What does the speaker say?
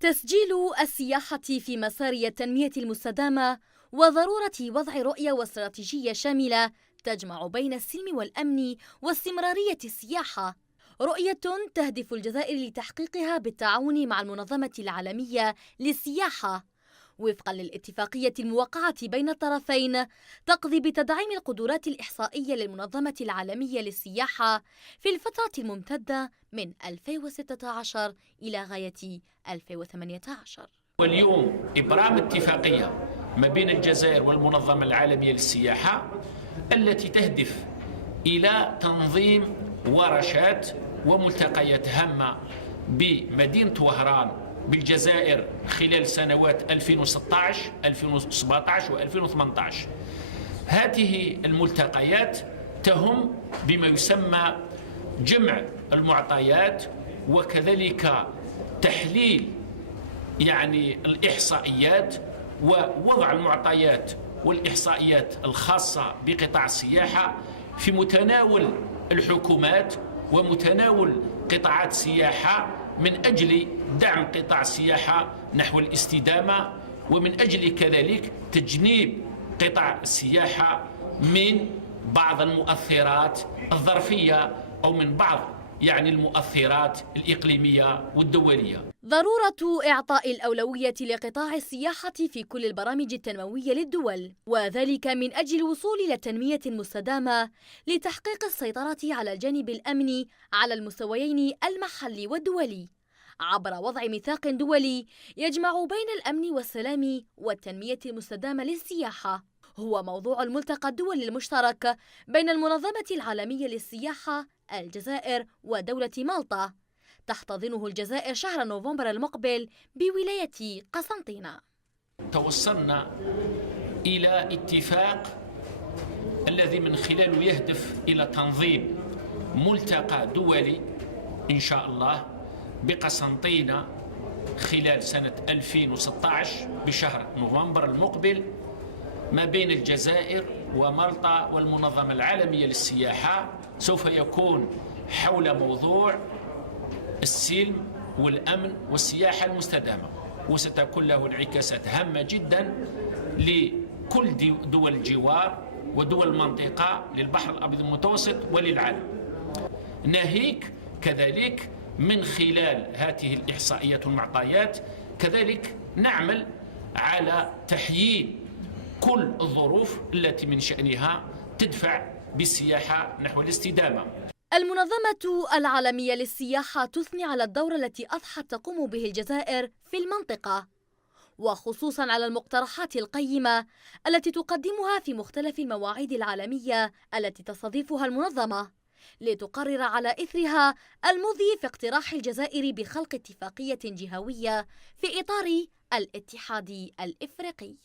تسجيل السياحة في مسار التنمية المستدامة وضرورة وضع رؤية واستراتيجية شاملة تجمع بين السلم والأمن واستمرارية السياحة. رؤية تهدف الجزائر لتحقيقها بالتعاون مع المنظمة العالمية للسياحة وفقا للاتفاقية الموقعة بين الطرفين، تقضي بتدعيم القدرات الإحصائية للمنظمة العالمية للسياحة في الفترة الممتدة من 2016 إلى غاية 2018. واليوم إبرام اتفاقية ما بين الجزائر والمنظمة العالمية للسياحة التي تهدف إلى تنظيم ورشات وملتقيات هامة بمدينة وهران بالجزائر خلال سنوات 2016 2017 و2018. هذه الملتقيات تهم بما يسمى جمع المعطيات وكذلك تحليل الإحصائيات ووضع المعطيات والإحصائيات الخاصة بقطاع السياحة في متناول الحكومات ومتناول قطاعات السياحة من أجل دعم قطاع السياحة نحو الاستدامة، ومن أجل كذلك تجنيب قطاع السياحة من بعض المؤثرات الظرفية أو من بعض المؤثرات الإقليمية والدولية. ضرورة إعطاء الأولوية لقطاع السياحة في كل البرامج التنموية للدول، وذلك من أجل الوصول إلى التنمية المستدامة لتحقيق السيطرة على الجانب الأمني على المستويين المحلي والدولي عبر وضع ميثاق دولي يجمع بين الأمن والسلام والتنمية المستدامة للسياحة. هو موضوع الملتقى الدولي المشترك بين المنظمة العالمية للسياحة، الجزائر ودولة مالطا، تحتضنه الجزائر شهر نوفمبر المقبل بولاية قسنطينة. توصلنا إلى اتفاق الذي من خلاله يهدف إلى تنظيم ملتقى دولي إن شاء الله بقسنطينة خلال سنة 2016 بشهر نوفمبر المقبل ما بين الجزائر ومالطا والمنظمة العالمية للسياحة. سوف يكون حول موضوع السلم والأمن والسياحة المستدامة، وستكون له انعكاسات هامة جدا لكل دول الجوار ودول المنطقة للبحر الأبيض المتوسط وللعالم. ناهيك كذلك من خلال هذه الإحصائيات والمعطيات كذلك نعمل على تحييد كل الظروف التي من شأنها تدفع بالسياحة نحو الاستدامة. المنظمة العالمية للسياحة تثني على الدور التي أضحت تقوم به الجزائر في المنطقة، وخصوصا على المقترحات القيمة التي تقدمها في مختلف المواعيد العالمية التي تستضيفها المنظمة، لتقرر على إثرها المضي في اقتراح الجزائر بخلق اتفاقية جهوية في إطار الاتحاد الإفريقي.